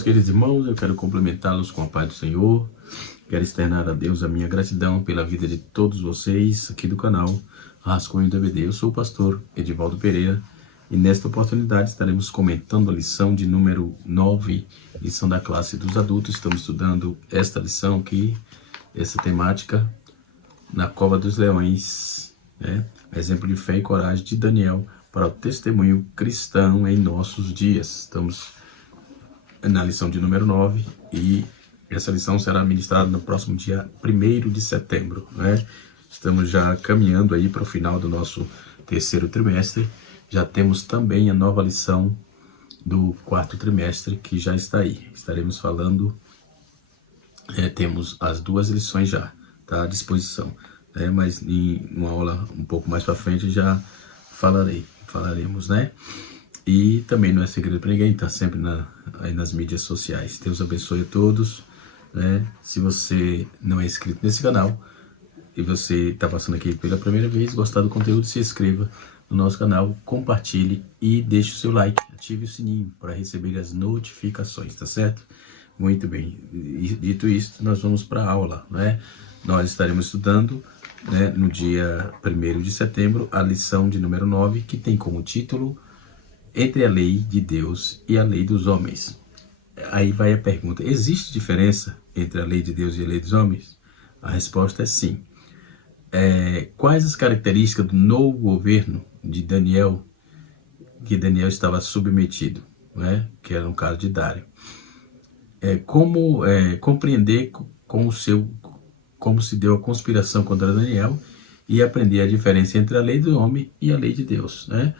Meus queridos irmãos, eu quero cumprimentá-los com a paz do Senhor. Quero externar a Deus a minha gratidão pela vida de todos vocês aqui do canal Rascunho DVD. Eu sou o pastor Edivaldo Pereira e nesta oportunidade estaremos comentando a lição de número 9, lição da classe dos adultos. Estamos estudando esta lição aqui, essa temática, na cova dos leões, né? Exemplo de fé e coragem de Daniel para o testemunho cristão em nossos dias. Estamos na lição de número 9 e essa lição será ministrada no próximo dia 1º de setembro, né? Estamos já caminhando aí para o final do nosso terceiro trimestre. Já temos também a nova lição do quarto trimestre que já está aí. Estaremos falando, temos as duas lições já, tá, à disposição, mas em uma aula um pouco mais para frente já falaremos, né? E também não é segredo para ninguém, está sempre aí nas mídias sociais. Deus abençoe a todos, né? Se você não é inscrito nesse canal e você está passando aqui pela primeira vez, gostar do conteúdo, se inscreva no nosso canal, compartilhe e deixe o seu like, ative o sininho para receber as notificações, tá certo? Muito bem, e dito isso, nós vamos para a aula, né? Nós estaremos estudando, né, no dia 1º de setembro, a lição de número 9, que tem como título Entre a Lei de Deus e a Lei dos Homens. Aí vai a pergunta: existe diferença entre a lei de Deus e a lei dos homens? A resposta é sim. Quais as características do novo governo de Daniel, que Daniel estava submetido, né? Que era no caso de Dário? Como compreender como se deu a conspiração contra Daniel e aprender a diferença entre a lei do homem e a lei de Deus, né?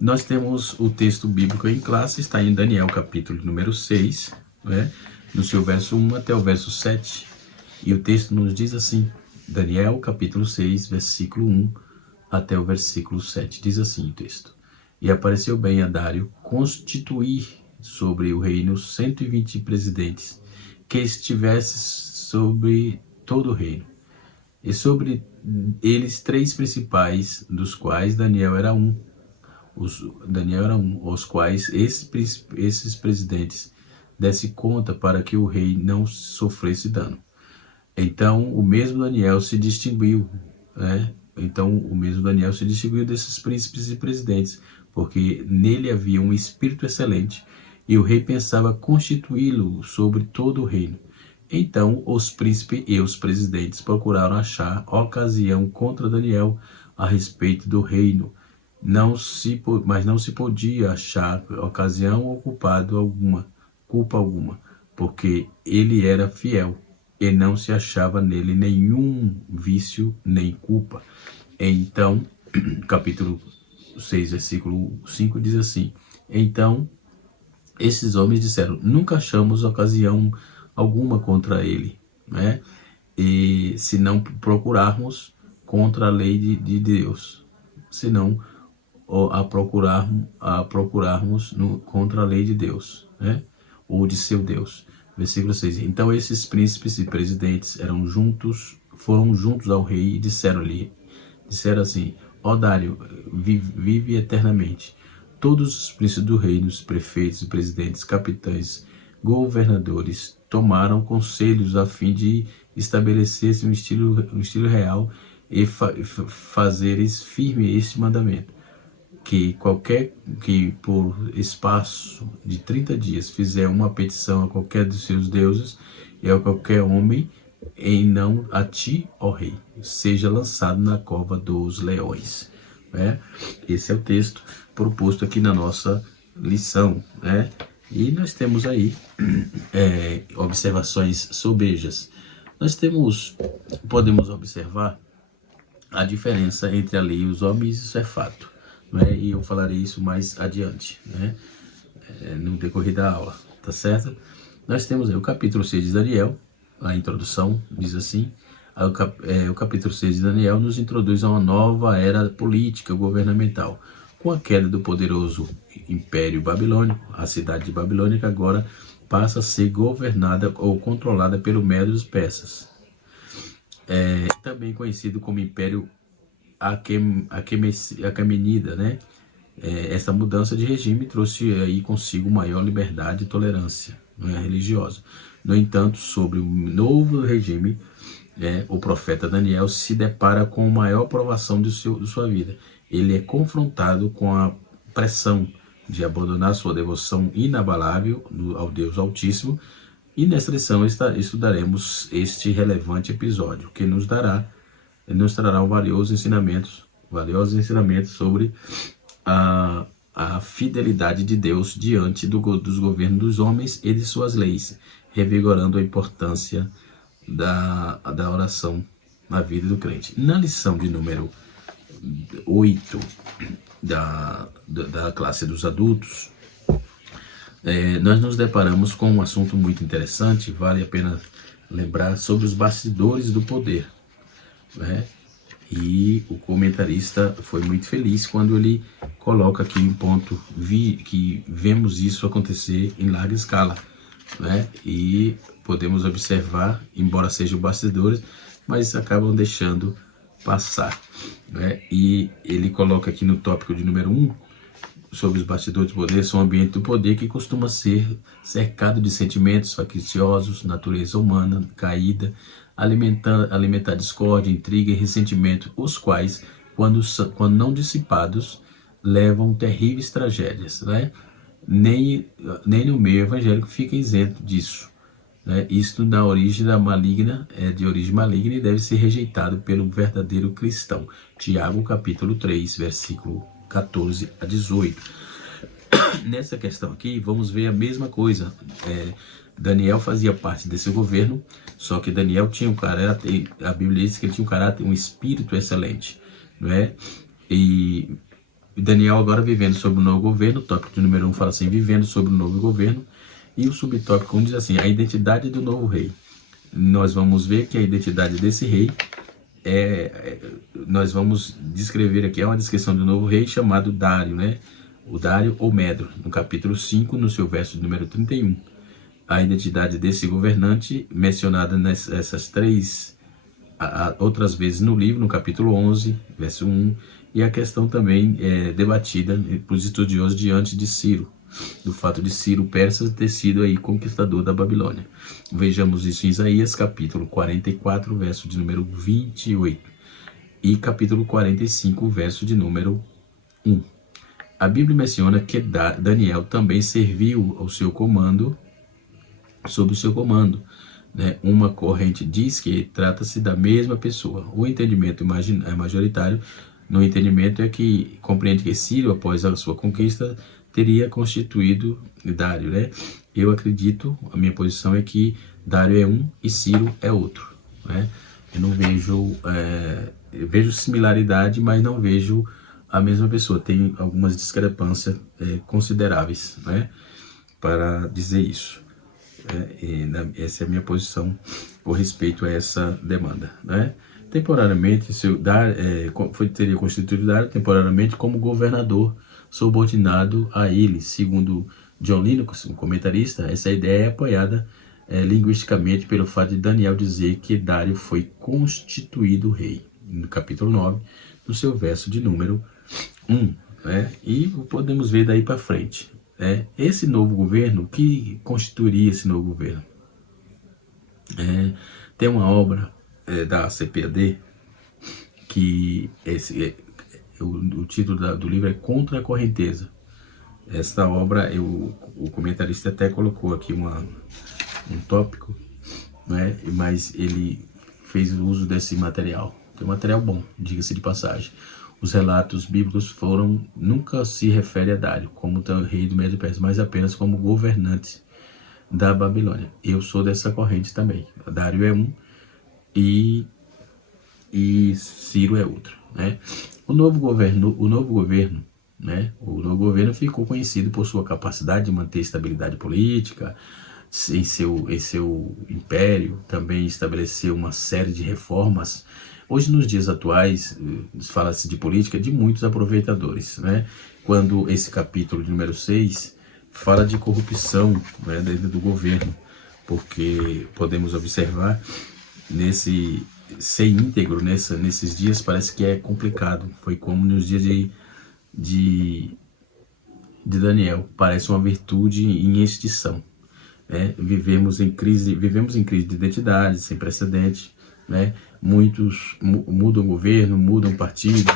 Nós temos o texto bíblico em classe, está em Daniel capítulo número 6, né? No seu verso 1 até o verso 7, e o texto nos diz assim, Daniel capítulo 6, versículo 1 até o versículo 7, diz assim o texto: E apareceu bem a Dário constituir sobre o reino 120 presidentes, que estivessem sobre todo o reino, e sobre eles 3 principais, dos quais Daniel era um, aos quais esses presidentes desse conta para que o rei não sofresse dano. Então o mesmo Daniel se distinguiu, né? Desses príncipes e presidentes, porque nele havia um espírito excelente, e o rei pensava constituí-lo sobre todo o reino. Então os príncipes e os presidentes procuraram achar ocasião contra Daniel a respeito do reino, mas não se podia achar ocasião ou culpa alguma, porque ele era fiel, e não se achava nele nenhum vício nem culpa. Então, capítulo 6, versículo 5 diz assim: Então, esses homens disseram, nunca achamos ocasião alguma contra ele, né? E se não procurarmos contra a lei de Deus, senão a procurarmos contra a lei de Deus, né? Ou de seu Deus. Versículo 6. Então esses príncipes e presidentes foram juntos ao rei e disseram assim: Ó Dário, vive eternamente. Todos os príncipes do reino, os prefeitos, presidentes, capitães, governadores, tomaram conselhos a fim de estabelecer-se um estilo real e fazeres firme este mandamento: que qualquer que por espaço de 30 dias fizer uma petição a qualquer dos seus deuses e a qualquer homem, e não a ti, ó rei, seja lançado na cova dos leões, né? Esse é o texto proposto aqui na nossa lição, né? E nós temos aí observações sobejas. Podemos observar a diferença entre a lei e os homens, isso é fato, né? E eu falarei isso mais adiante, né? No decorrer da aula, tá certo? Nós temos aí o capítulo 6 de Daniel, a introdução diz assim: o capítulo 6 de Daniel nos introduz a uma nova era política governamental. Com a queda do poderoso Império Babilônico, a cidade de Babilônia agora passa a ser governada ou controlada pelo Medo dos persas, também conhecido como Império Aquemenida, né? Essa mudança de regime trouxe aí consigo maior liberdade e tolerância, não é religiosa. No entanto, sobre o novo regime, o profeta Daniel se depara com a maior provação de sua vida. Ele é confrontado com a pressão de abandonar sua devoção inabalável ao Deus Altíssimo, e nessa lição estudaremos este relevante episódio, que nos trará valiosos ensinamentos sobre a fidelidade de Deus diante dos governos dos homens e de suas leis, revigorando a importância da oração na vida do crente. Na lição de número 8 da classe dos adultos, nós nos deparamos com um assunto muito interessante, vale a pena lembrar, sobre os bastidores do poder, né? E o comentarista foi muito feliz quando ele coloca aqui um ponto que vemos isso acontecer em larga escala, né? E podemos observar, embora sejam bastidores, mas acabam deixando passar, né? E ele coloca aqui no tópico de número 1, sobre os bastidores do poder, são um ambiente do poder que costuma ser cercado de sentimentos facciosos, natureza humana caída, alimentar discórdia, intriga e ressentimento, os quais, quando não dissipados, levam terríveis tragédias, né? Nem no meio evangélico fica isento disso, né? Isto de origem maligna e deve ser rejeitado pelo verdadeiro cristão. Tiago capítulo 3, versículo 14 a 18. Nessa questão aqui, vamos ver a mesma coisa. Daniel fazia parte desse governo, só que Daniel tinha um caráter, a Bíblia diz que ele tinha um caráter, um espírito excelente, não é? E Daniel agora vivendo sob o novo governo, o tópico de número 1 fala assim, vivendo sob o novo governo, e o subtópico 1 diz assim, a identidade do novo rei. Nós vamos ver que a identidade desse rei nós vamos descrever aqui, é uma descrição do novo rei chamado Dário, né? O Dário ou Medro, no capítulo 5, no seu verso de número 31. A identidade desse governante, mencionada nessas três outras vezes no livro, no capítulo 11, verso 1, e a questão também debatida por estudiosos diante de Ciro, do fato de Ciro Persas ter sido aí conquistador da Babilônia. Vejamos isso em Isaías, capítulo 44, verso de número 28, e capítulo 45, verso de número 1. A Bíblia menciona que Daniel também serviu sob o seu comando, né? Uma corrente diz que trata-se da mesma pessoa. O entendimento majoritário no entendimento é que compreende que Ciro, após a sua conquista, teria constituído Dário, né? Eu acredito, a minha posição é que Dário é um e Ciro é outro, né? Eu não vejo, eu vejo similaridade, mas não vejo a mesma pessoa. Tem algumas discrepâncias consideráveis, né, para dizer isso. Essa é a minha posição com respeito a essa demanda, né? Temporariamente, teria constituído Dário temporariamente como governador subordinado a ele. Segundo John Lennox, um comentarista, essa ideia é apoiada linguisticamente pelo fato de Daniel dizer que Dário foi constituído rei, no capítulo 9, no seu verso de número 1, né? E podemos ver daí para frente. Esse novo governo, o que constituiria esse novo governo? Tem uma obra da CPAD que o título do livro é Contra a Correnteza. Esta obra, o comentarista até colocou aqui um tópico, né? Mas ele fez o uso desse material. É um material bom, diga-se de passagem. Os relatos bíblicos nunca se refere a Dário como rei do Médio Persa, mas apenas como governante da Babilônia. Eu sou dessa corrente também. Dário é um e Ciro é outro, né? O novo governo, né? O novo governo ficou conhecido por sua capacidade de manter estabilidade política em seu império. Também estabeleceu uma série de reformas. Hoje, nos dias atuais, fala-se de política de muitos aproveitadores, né? Quando esse capítulo de número 6 fala de corrupção, né, dentro do governo, porque podemos observar ser íntegro nesses dias parece que é complicado. Foi como nos dias de Daniel, parece uma virtude em extinção. vivemos em crise de identidade sem precedente, né? Muitos mudam o governo, mudam partidos,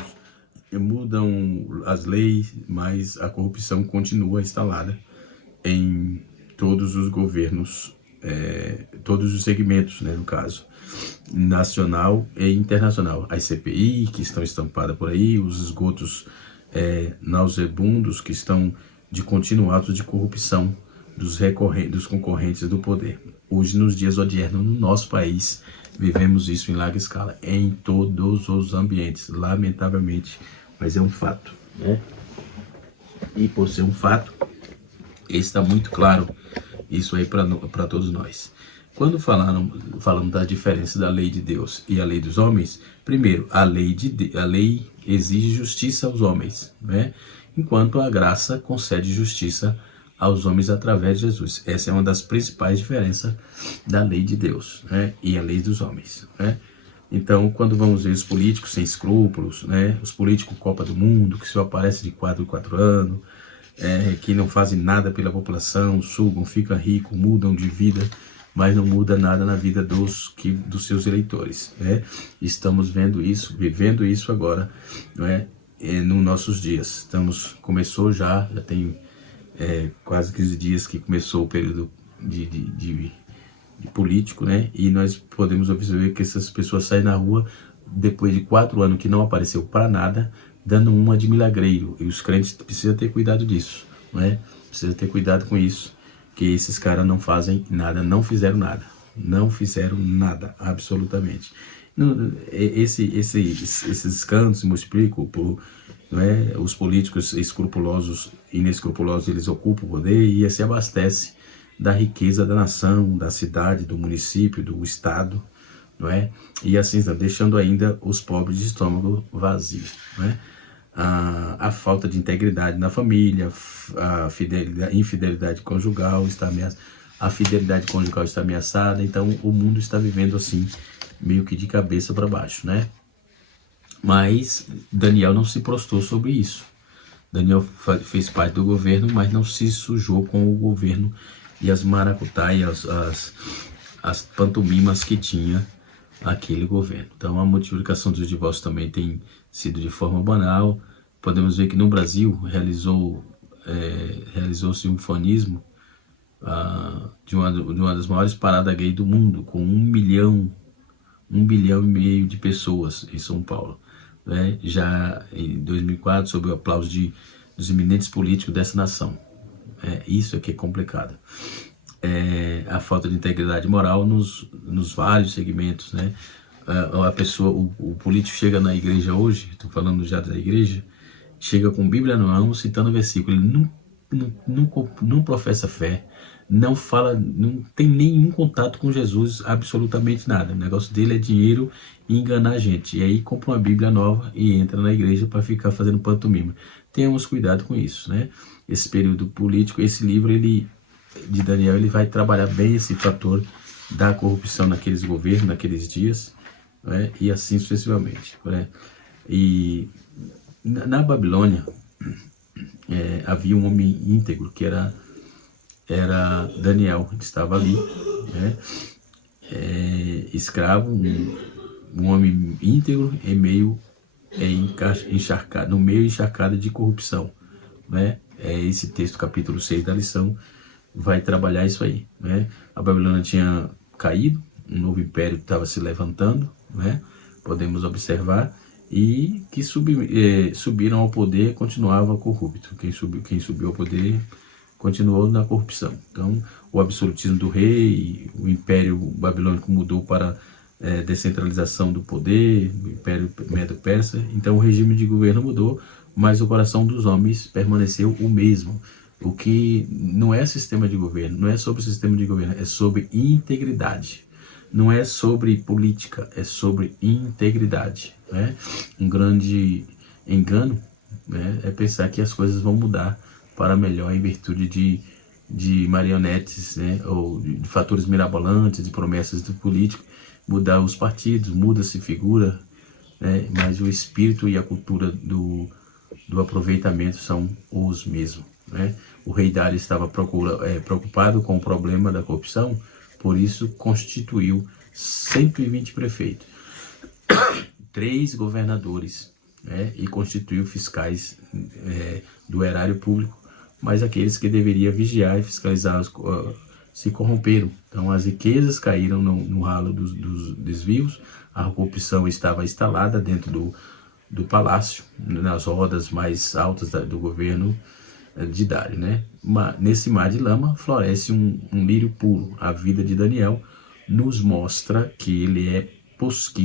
mudam as leis, mas a corrupção continua instalada em todos os governos, todos os segmentos, né, no caso, nacional e internacional. As CPI que estão estampadas por aí, os esgotos nauseabundos que estão de contínuo ato de corrupção dos concorrentes do poder. Hoje, nos dias odiernos, no nosso país, vivemos isso em larga escala, em todos os ambientes, lamentavelmente, mas é um fato, né? E por ser um fato, está muito claro isso aí para todos nós. Quando falamos da diferença da lei de Deus e a lei dos homens, primeiro, a lei exige justiça aos homens, né? Enquanto a graça concede justiça aos homens através de Jesus. Essa é uma das principais diferenças da lei de Deus, né, e a lei dos homens, né? Então, quando vamos ver os políticos sem escrúpulos, né, os políticos Copa do Mundo, que só aparecem de 4 em 4 anos, que não fazem nada pela população, sugam, ficam ricos, mudam de vida, mas não muda nada na vida dos seus eleitores, né? Estamos vendo isso, vivendo isso agora, não é? Nos nossos dias. Começou já tem quase 15 dias que começou o período de político, né? E nós podemos observar que essas pessoas saem na rua depois de 4 anos que não apareceu para nada, dando uma de milagreiro. E os crentes precisam ter cuidado disso, né? Precisam ter cuidado com isso, que esses caras não fazem nada, não fizeram nada, absolutamente. Esses cantos se multiplicam não é? Os políticos inescrupulosos, eles ocupam o poder e se abastece da riqueza da nação, da cidade, do município, do estado, não é? E assim, deixando ainda os pobres de estômago vazio, não é? A falta de integridade na família, a infidelidade conjugal está ameaçada, a fidelidade conjugal está ameaçada. Então o mundo está vivendo assim, meio que de cabeça para baixo, né? Mas Daniel não se prostrou sobre isso. Daniel fez parte do governo, mas não se sujou com o governo e as maracutaias, as pantomimas que tinha aquele governo. Então a multiplicação dos divórcios também tem sido de forma banal. Podemos ver que no Brasil realizou-se um fanismo de uma das maiores paradas gay do mundo, com 1 bilhão e meio de pessoas em São Paulo, né? Já em 2004, sob o aplauso dos eminentes políticos dessa nação. Isso é que é complicado. A falta de integridade moral nos vários segmentos, né? O político chega na igreja hoje, estou falando já da igreja, chega com Bíblia na mão, citando o versículo, ele não professa fé, não fala, não tem nenhum contato com Jesus, absolutamente nada. O negócio dele é dinheiro e enganar a gente. E aí compra uma Bíblia nova e entra na igreja para ficar fazendo pantomima. Tenhamos cuidado com isso, né? Esse período político, esse livro de Daniel, ele vai trabalhar bem esse fator da corrupção naqueles governos, naqueles dias, né? E assim sucessivamente, né? E na Babilônia havia um homem íntegro que era Daniel, que estava ali, né? Escravo, um homem íntegro em meio encharcado, no meio encharcado de corrupção, né? Esse texto, capítulo 6 da lição, vai trabalhar isso aí, né? A Babilônia tinha caído, um novo império estava se levantando, né? Podemos observar, e que subiram ao poder continuava corrupto. Quem subiu ao poder continuou na corrupção. Então, o absolutismo do rei, o império babilônico mudou para descentralização do poder, o império medo-persa. Então, o regime de governo mudou, mas o coração dos homens permaneceu o mesmo. O que não é sistema de governo, não é sobre sistema de governo, é sobre integridade. Não é sobre política, é sobre integridade, né? Um grande engano, né, é pensar que as coisas vão mudar para melhor em virtude de marionetes, né, ou de fatores mirabolantes, de promessas do político. Mudar os partidos, muda-se figura, né, mas o espírito e a cultura do aproveitamento são os mesmos, né? O rei Dário estava preocupado com o problema da corrupção, por isso constituiu 120 prefeitos, 3 governadores, né? E constituiu fiscais do erário público, mas aqueles que deveriam vigiar e fiscalizar se corromperam. Então as riquezas caíram no ralo dos desvios, a corrupção estava instalada dentro do palácio, nas rodas mais altas do governo de Dário, né? Nesse mar de lama floresce um lírio puro. A vida de Daniel nos mostra que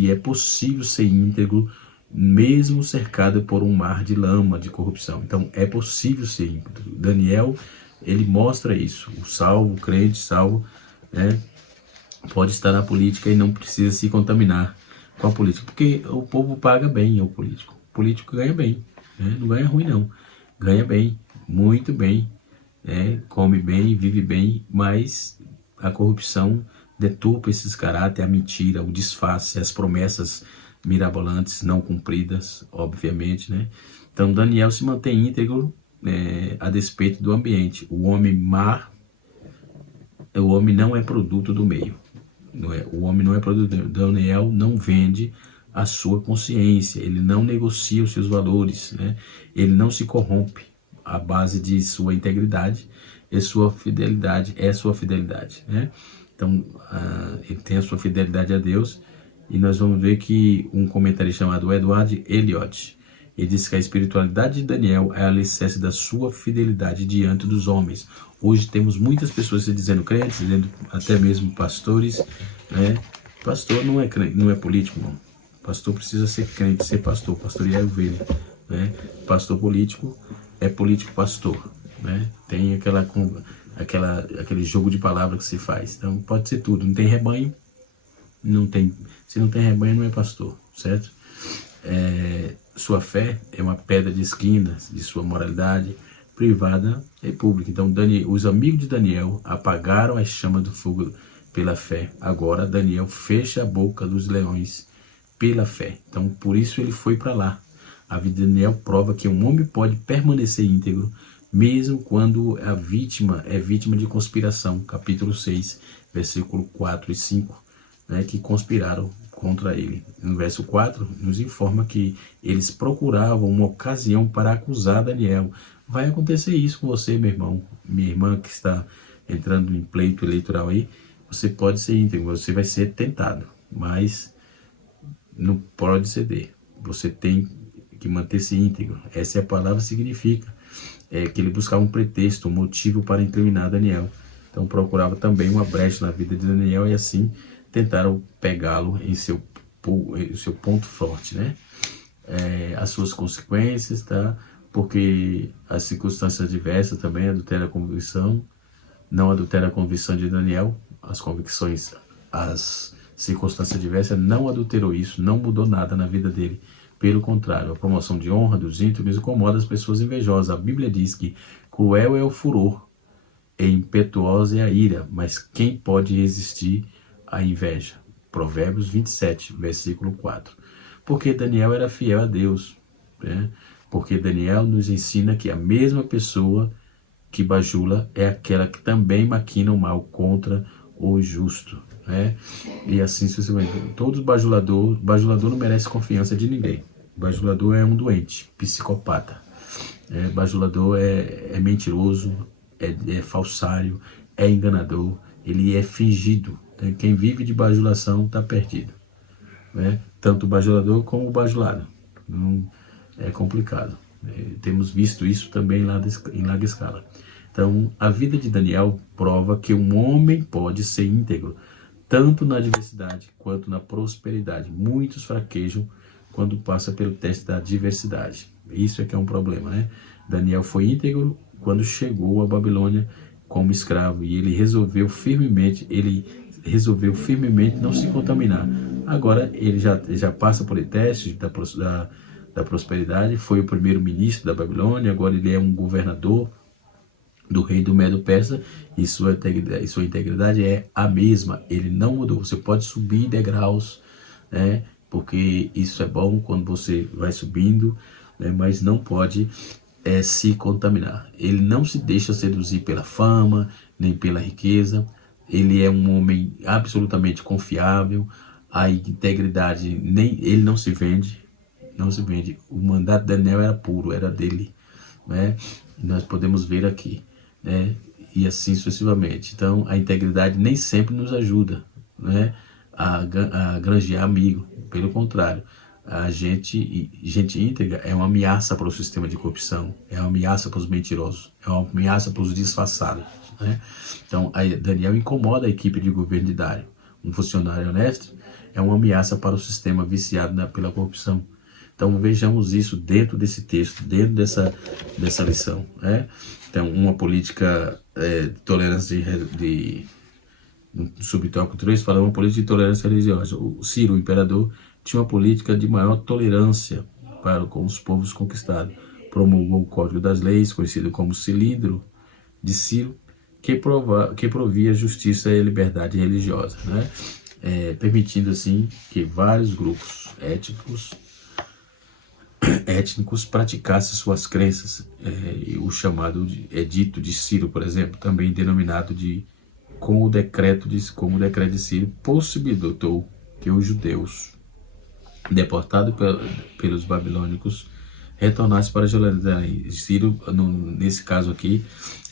é possível ser íntegro mesmo cercado por um mar de lama de corrupção. Então é possível ser íntegro. Daniel, ele mostra isso. O salvo, o crente salvo, né, pode estar na política e não precisa se contaminar com a política, porque o povo paga bem ao político. O político ganha bem, né? Não ganha ruim não, ganha bem, muito bem, né? Come bem, vive bem, mas a corrupção deturpa esses caráter, a mentira, o disfarce, as promessas mirabolantes não cumpridas, obviamente, né? Então Daniel se mantém íntegro a despeito do ambiente. O homem não é produto do meio. O homem não é produto do meio. Daniel não vende a sua consciência, ele não negocia os seus valores, né? Ele não se corrompe. A base de sua integridade e sua fidelidade né? Então, ele tem a sua fidelidade a Deus, e nós vamos ver que um comentarista chamado Edward Elliot, ele diz que a espiritualidade de Daniel é a alicerce da sua fidelidade diante dos homens. Hoje temos muitas pessoas se dizendo crentes, dizendo até mesmo pastores, né? Pastor não é crente, não é político, não. Pastor precisa ser crente, ser pastor, pastorear a ovelha, né? Pastor político é político pastor, né? Tem aquele jogo de palavras que se faz. Então pode ser tudo. Não tem rebanho, se não tem rebanho não é pastor, certo? Sua fé é uma pedra de esquina de sua moralidade privada e pública. Então os amigos de Daniel apagaram a chama do fogo pela fé. Agora Daniel fecha a boca dos leões pela fé. Então por isso ele foi para lá. A vida de Daniel prova que um homem pode permanecer íntegro mesmo quando a vítima é vítima de conspiração. Capítulo 6, versículo 4 e 5, né, que conspiraram contra ele. No verso 4, nos informa que eles procuravam uma ocasião para acusar Daniel. Vai acontecer isso com você, meu irmão, minha irmã que está entrando em pleito eleitoral aí. Você pode ser íntegro, você vai ser tentado, mas não pode ceder. Você tem que manter-se íntegro. Essa é a palavra, significa que ele buscava um pretexto, um motivo para incriminar Daniel. Então procurava também uma brecha na vida de Daniel e assim tentaram pegá-lo em seu ponto forte, né? As suas consequências, tá? Porque as circunstâncias adversas também adulteram a convicção, não adultera a convicção de Daniel, as circunstâncias adversas não adulterou isso, não mudou nada na vida dele. Pelo contrário, a promoção de honra dos íntegros incomoda as pessoas invejosas. A Bíblia diz que cruel é o furor e impetuosa é a ira, mas quem pode resistir à inveja? Provérbios 27, versículo 4. Porque Daniel era fiel a Deus, né? Porque Daniel nos ensina que a mesma pessoa que bajula é aquela que também maquina o mal contra o justo, né? E assim sucessivamente. Todo bajulador não merece confiança de ninguém. Bajulador é um doente, psicopata. Bajulador é mentiroso, é falsário, é enganador, ele é fingido. Quem vive de bajulação está perdido, né? Tanto o bajulador como o bajulado. Não, é complicado. Temos visto isso também lá em larga escala. Então, a vida de Daniel prova que um homem pode ser íntegro, tanto na adversidade quanto na prosperidade. Muitos fraquejam quando passa pelo teste da adversidade. Isso é que é um problema, né? Daniel foi íntegro quando chegou a Babilônia como escravo, e ele resolveu firmemente não se contaminar. Agora ele já passa por teste da prosperidade, foi o primeiro ministro da Babilônia, agora ele é um governador do rei do Medo-Persa, e sua integridade é a mesma, ele não mudou. Você pode subir degraus, né, porque isso é bom quando você vai subindo, né, mas não pode se contaminar. Ele não se deixa seduzir pela fama, nem pela riqueza. Ele é um homem absolutamente confiável. A integridade, ele não se vende, não se vende. O mandato de Daniel era puro, era dele, né? Nós podemos ver aqui, né? E assim sucessivamente. Então, a integridade nem sempre nos ajuda, né, a granjear amigo. Pelo contrário, a gente íntegra é uma ameaça para o sistema de corrupção, é uma ameaça para os mentirosos, é uma ameaça para os disfarçados, né? Então, Daniel incomoda a equipe de governo de Dário. Um funcionário honesto é uma ameaça para o sistema viciado pela corrupção. Então, vejamos isso dentro desse texto, dentro dessa lição, né? Então, uma política de tolerância no subtópico 3, fala uma política de tolerância religiosa. O Ciro, o imperador, tinha uma política de maior tolerância com os povos conquistados. Promulgou o Código das Leis, conhecido como Cilindro de Ciro, que provia justiça e liberdade religiosa, né? Permitindo assim que vários grupos étnicos praticassem suas crenças. O chamado Edito de Ciro, por exemplo, também denominado como o decreto de Ciro, possibilitou que os judeus deportados pelos babilônicos retornassem para Jerusalém. Ciro, nesse caso aqui,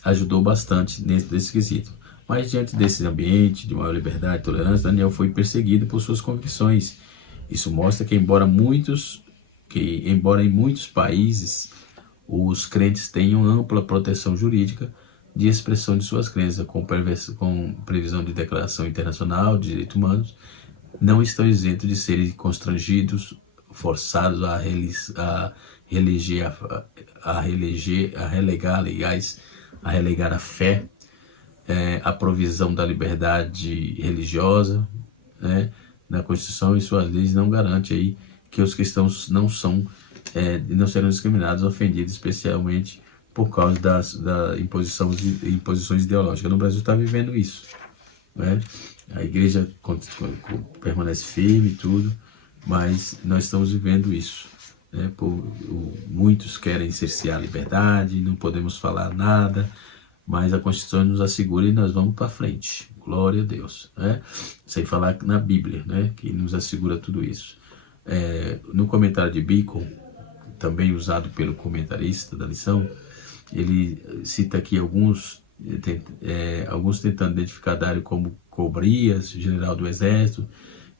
ajudou bastante nesse quesito. Mas diante desse ambiente de maior liberdade e tolerância, Daniel foi perseguido por suas convicções. Isso mostra que embora em muitos países os crentes tenham ampla proteção jurídica de expressão de suas crenças, com previsão de declaração internacional de direitos humanos, não estão isentos de serem constrangidos, forçados a relegar a fé, a provisão da liberdade religiosa, né, na Constituição, e suas leis não garante aí que os cristãos não serão discriminados, ofendidos, especialmente por causa das imposições ideológicas. No Brasil está vivendo isso, né? A igreja permanece firme e tudo, mas nós estamos vivendo isso, né? Muitos querem cercear a liberdade, não podemos falar nada, mas a Constituição nos assegura e nós vamos para frente. Glória a Deus, né? Sem falar na Bíblia, né, que nos assegura tudo isso. No comentário de Bacon, também usado pelo comentarista da lição, ele cita aqui alguns tentando identificar Dário como Cobrias, general do exército,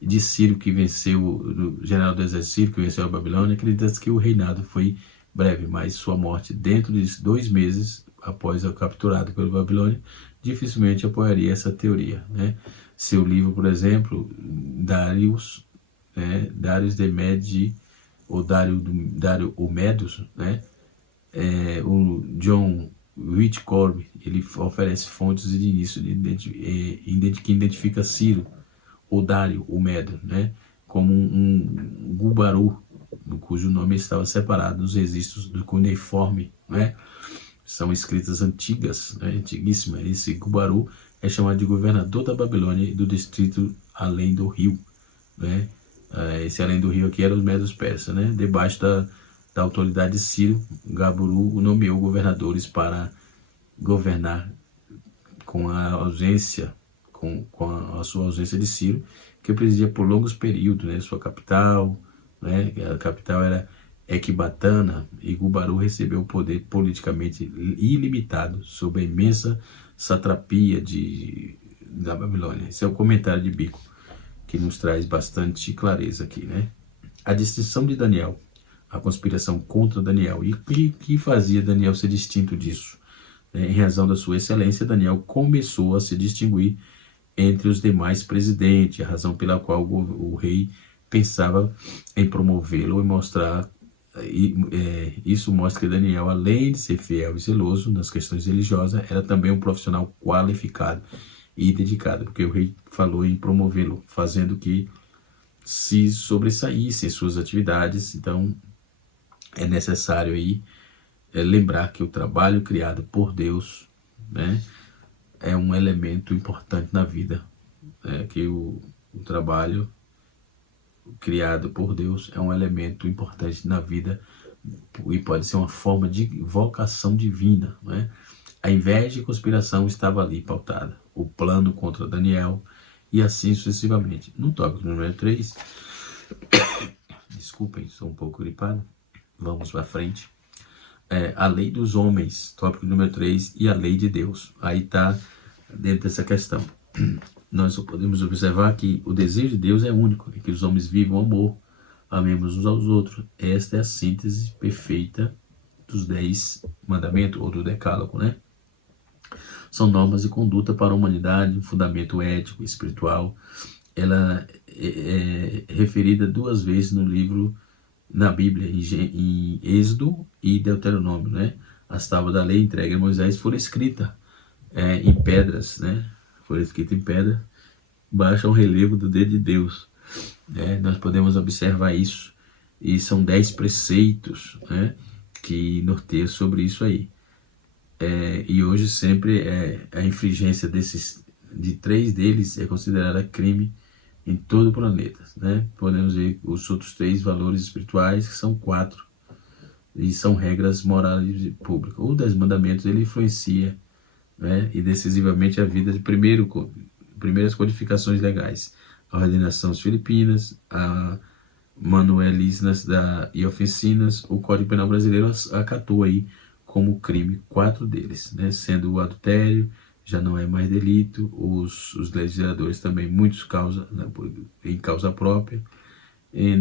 de Ciro que venceu, general do exército Ciro que venceu a Babilônia. Acredita que o reinado foi breve, mas sua morte dentro de 2 meses após ser capturado pela Babilônia dificilmente apoiaria essa teoria, né? Seu livro, por exemplo, Darius de Mede, ou Dário o Medos, né? O John Whitcomb, ele oferece fontes de início que identifica Ciro, ou Dário o Medo, né, como um Gubaru, cujo nome estava separado dos registros do cuneiforme, né? São escritas antigas, né, antiguíssimas. Esse Gubaru é chamado de governador da Babilônia e do distrito além do rio, né? Esse além do rio aqui era os Medos Persas, né? Debaixo da autoridade de Ciro, Gaburu nomeou governadores para governar com a sua ausência de Ciro, que presidia por longos períodos, né, sua capital, né? A capital era Ecbatana, e Gubaru recebeu o poder politicamente ilimitado sob a imensa satrapia da Babilônia. Esse é o comentário de Bico, que nos traz bastante clareza aqui, né? A distinção de Daniel, a conspiração contra Daniel, e o que fazia Daniel ser distinto disso? Em razão da sua excelência, Daniel começou a se distinguir entre os demais presidentes, a razão pela qual o rei pensava em promovê-lo isso mostra que Daniel, além de ser fiel e zeloso nas questões religiosas, era também um profissional qualificado e dedicado, porque o rei falou em promovê-lo, fazendo que se sobressaísse em suas atividades. Então, é necessário aí lembrar que o trabalho criado por Deus, né, é um elemento importante na vida, né? Que o trabalho criado por Deus é um elemento importante na vida e pode ser uma forma de vocação divina, né? A inveja e conspiração estava ali pautada, o plano contra Daniel e assim sucessivamente. No tópico número 3, desculpem, estou um pouco gripado, vamos para frente. A lei dos homens, tópico número 3, e a lei de Deus. Aí está dentro dessa questão. Nós só podemos observar que o desejo de Deus é único, e que os homens vivam amor, amemos uns aos outros. Esta é a síntese perfeita dos 10 mandamentos, ou do decálogo, né? São normas de conduta para a humanidade, um fundamento ético e espiritual. Ela é referida 2 vezes no livro, na Bíblia, em Êxodo e Deuteronômio, né? As tábuas da lei entregue a Moisés foram escritas em pedras, né? Foram escritas em pedra, baixa o relevo do dedo de Deus. Nós podemos observar isso, e são 10 preceitos, né, que norteiam sobre isso aí. E hoje sempre a infringência de 3 deles é considerada crime em todo o planeta, né? Podemos ver os outros 3 valores espirituais, que são 4, e são regras morais públicas. O 10 mandamentos, ele influencia, né, e decisivamente a vida de primeiras codificações legais. A ordenação das Filipinas, a manualisnas e oficinas, o Código Penal Brasileiro acatou aí como crime 4 deles, né? Sendo o adultério, já não é mais delito, os legisladores também, muitos em causa própria,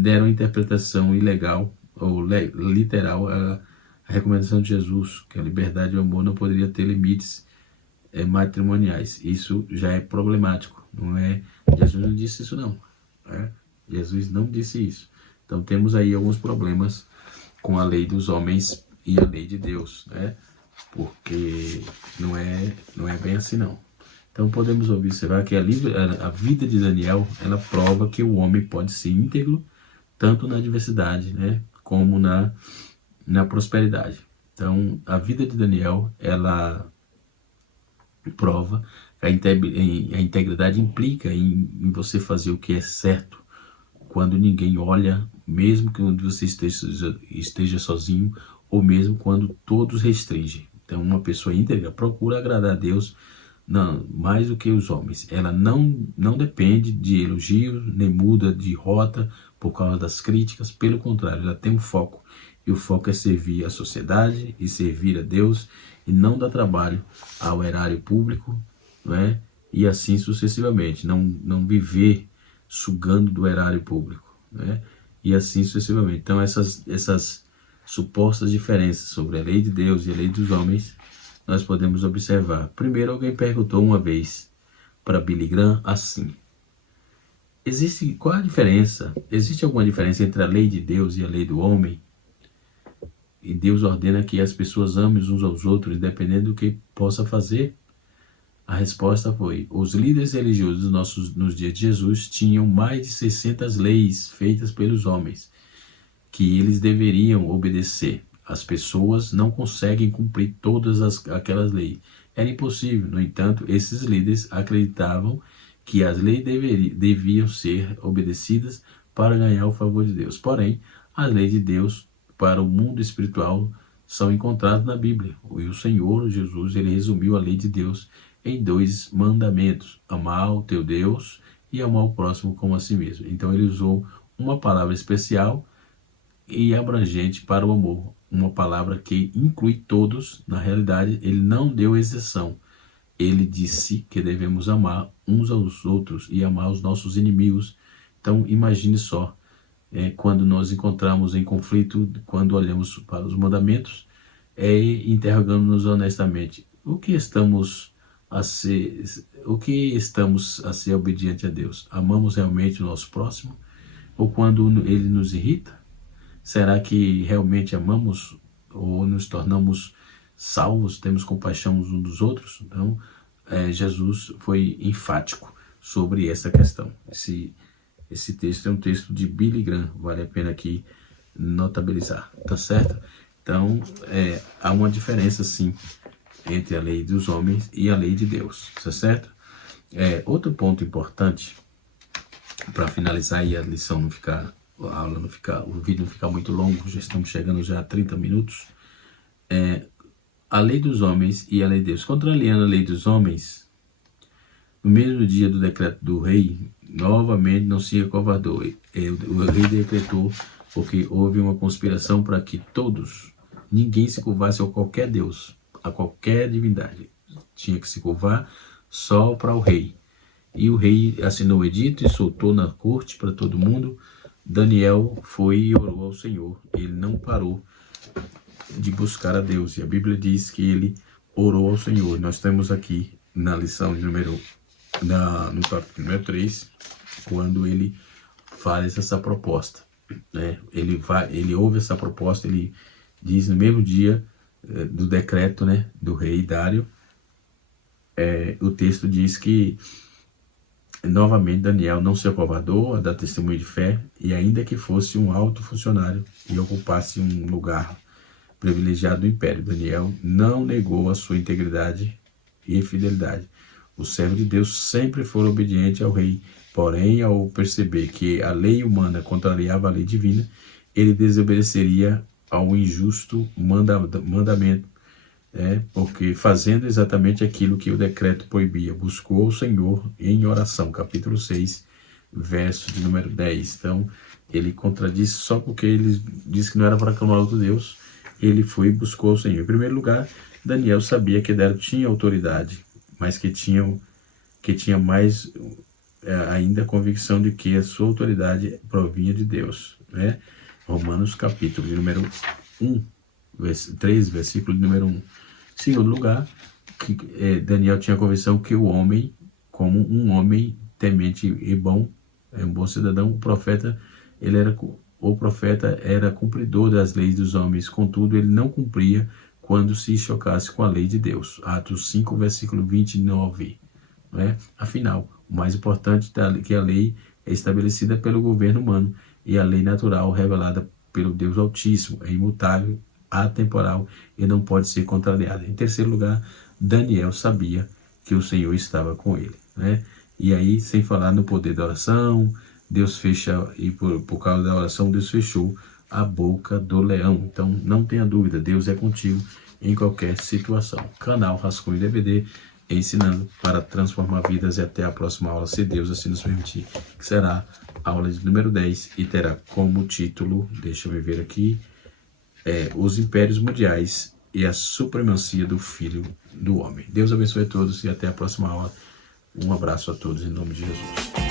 deram interpretação ilegal ou literal a recomendação de Jesus, que a liberdade e o amor não poderia ter limites matrimoniais. Isso já é problemático, não é? Jesus não disse isso não, né? Jesus não disse isso. Então temos aí alguns problemas com a lei dos homens e a lei de Deus, né? Porque não é bem assim não. Então podemos observar que a vida de Daniel, ela prova que o homem pode ser íntegro tanto na adversidade, né, como na prosperidade. Então a vida de Daniel, ela prova que a integridade implica em você fazer o que é certo quando ninguém olha, mesmo que você esteja sozinho, ou mesmo quando todos restringem. Então uma pessoa íntegra procura agradar a Deus mais do que os homens. Ela não depende de elogios, nem muda de rota por causa das críticas. Pelo contrário, ela tem um foco. E o foco é servir a sociedade e servir a Deus, e não dar trabalho ao erário público, né? E assim sucessivamente. Não viver sugando do erário público, né? E assim sucessivamente. Então essas supostas diferenças sobre a lei de Deus e a lei dos homens, nós podemos observar. Primeiro, alguém perguntou uma vez para Billy Graham assim: qual a diferença? Existe alguma diferença entre a lei de Deus e a lei do homem? E Deus ordena que as pessoas amem uns aos outros, independente do que possa fazer? A resposta foi: os líderes religiosos nos dias de Jesus tinham mais de 600 leis feitas pelos homens, que eles deveriam obedecer. As pessoas não conseguem cumprir todas aquelas leis. Era impossível. No entanto, esses líderes acreditavam que as leis deviam ser obedecidas para ganhar o favor de Deus. Porém, as leis de Deus para o mundo espiritual são encontradas na Bíblia. E o Senhor Jesus, ele resumiu a lei de Deus em 2 mandamentos: amar o teu Deus e amar o próximo como a si mesmo. Então ele usou uma palavra especial e abrangente para o amor, uma palavra que inclui todos. Na realidade, ele não deu exceção. Ele disse que devemos amar uns aos outros e amar os nossos inimigos. Então imagine só, quando nós encontramos em conflito, quando olhamos para os mandamentos, interrogamos-nos honestamente: o que estamos a ser obediente a Deus? Amamos realmente o nosso próximo? Ou quando ele nos irrita? Será que realmente amamos ou nos tornamos salvos, temos compaixão uns dos outros? Então, Jesus foi enfático sobre essa questão. Esse texto é um texto de Billy Graham, vale a pena aqui notabilizar, tá certo? Então, há uma diferença sim entre a lei dos homens e a lei de Deus, tá certo? Outro ponto importante, para finalizar e a lição não ficar a aula não ficar, o vídeo não ficar muito longo, já estamos chegando já a 30 minutos. A lei dos homens e a lei de Deus. Contrariando a lei dos homens, no mesmo dia do decreto do rei, novamente não se acovardou. O rei decretou, porque houve uma conspiração para que ninguém se curvasse a qualquer Deus, a qualquer divindade. Tinha que se curvar só para o rei. E o rei assinou o edito e soltou na corte para todo mundo. Daniel foi e orou ao Senhor. Ele não parou de buscar a Deus. E a Bíblia diz que ele orou ao Senhor. Nós temos aqui na lição de no tópico número 3, quando ele faz essa proposta. Ele ouve essa proposta, ele diz no mesmo dia do decreto, do rei Dário, o texto diz que novamente Daniel não se acovardou a dar testemunho de fé, e ainda que fosse um alto funcionário e ocupasse um lugar privilegiado do império, Daniel não negou a sua integridade e fidelidade. O servo de Deus sempre foi obediente ao rei, porém, ao perceber que a lei humana contrariava a lei divina, ele desobedeceria ao injusto mandamento, porque fazendo exatamente aquilo que o decreto proibia, buscou o Senhor em oração, capítulo 6, verso de número 10. Então, ele contradisse só porque ele disse que não era para clamar outro Deus, ele foi e buscou o Senhor. Em primeiro lugar, Daniel sabia que Dário tinha autoridade, mas que tinha mais ainda a convicção de que a sua autoridade provinha de Deus. Romanos capítulo de número 3, versículo de número 1. Em segundo lugar, Daniel tinha a convicção que o homem, como um homem temente e bom, um bom cidadão, o profeta era cumpridor das leis dos homens, contudo ele não cumpria quando se chocasse com a lei de Deus. Atos 5, versículo 29. Afinal, o mais importante é que a lei é estabelecida pelo governo humano, e a lei natural revelada pelo Deus Altíssimo é imutável, atemporal e não pode ser contrariada. Em terceiro lugar, Daniel sabia que o Senhor estava com ele. E aí, sem falar no poder da oração, Deus fecha, e por causa da oração, Deus fechou a boca do leão. Então, não tenha dúvida, Deus é contigo em qualquer situação. Canal Rascunho DVD, ensinando para transformar vidas, e até a próxima aula, se Deus assim nos permitir, que será a aula de número 10 e terá como título, deixa eu ver aqui, Os Impérios Mundiais e a Supremacia do Filho do Homem. Deus abençoe a todos e até a próxima aula. Um abraço a todos em nome de Jesus.